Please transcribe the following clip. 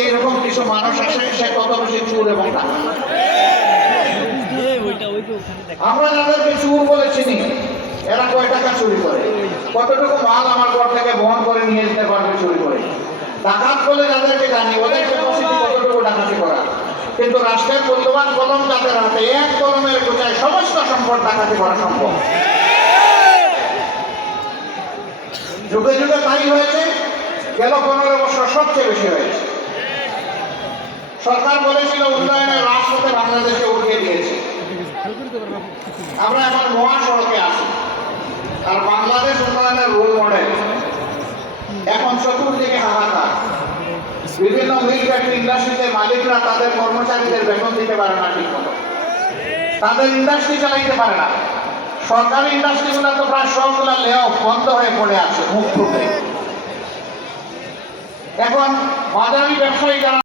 এইরকম কিছু মানুষ আসে, সে কত বেশি চুর এবং ডাকাত। আমরা যাদেরকে চুর বলে চিনি, এরা কয় টাকা চুরি করে, কতটুকু মাল আমার ঘর থেকে বহন করে নিয়ে যেতে পারবে চুরি করে। ডাকাত বলে যাদেরকে জানি, ওদের ক্যাপাসিটি কতটুকু ডাকাতি করা। কিন্তু রাষ্ট্রের মূল্যবান কলম যাদের হাতে, এক কলমের বোঝায় সমস্ত সম্পদ ডাকাতি করা সম্ভব। যুগে যুগে তাই হয়েছে, গেল 15 বছর সবচেয়ে বেশি হয়েছে। সরকার বলেছিল উন্নয়নের রাজপথে বাংলাদেশকে উঠিয়ে দিয়েছে, আমরা এখন মহাসড়কে আছি। আর বাংলাদেশ উন্নয়নের রোল মডেল। এখন চতুর্দিকে হাহাকার, বিভিন্ন মিল ফ্যাক্টরি ইন্ডাস্ট্রিতে মালিকরা তাদের কর্মচারীদের বেতন দিতে পারে না ঠিক মতো, তাদের ইন্ডাস্ট্রি চালাইতে পারে না। সরকারি ইন্ডাস্ট্রিগুলো তো প্রায় সবগুলা লে অফ বন্ধ হয়ে পড়ে আছে মুখ ফুটে। এখন বাজারি ব্যবসায়ী যারা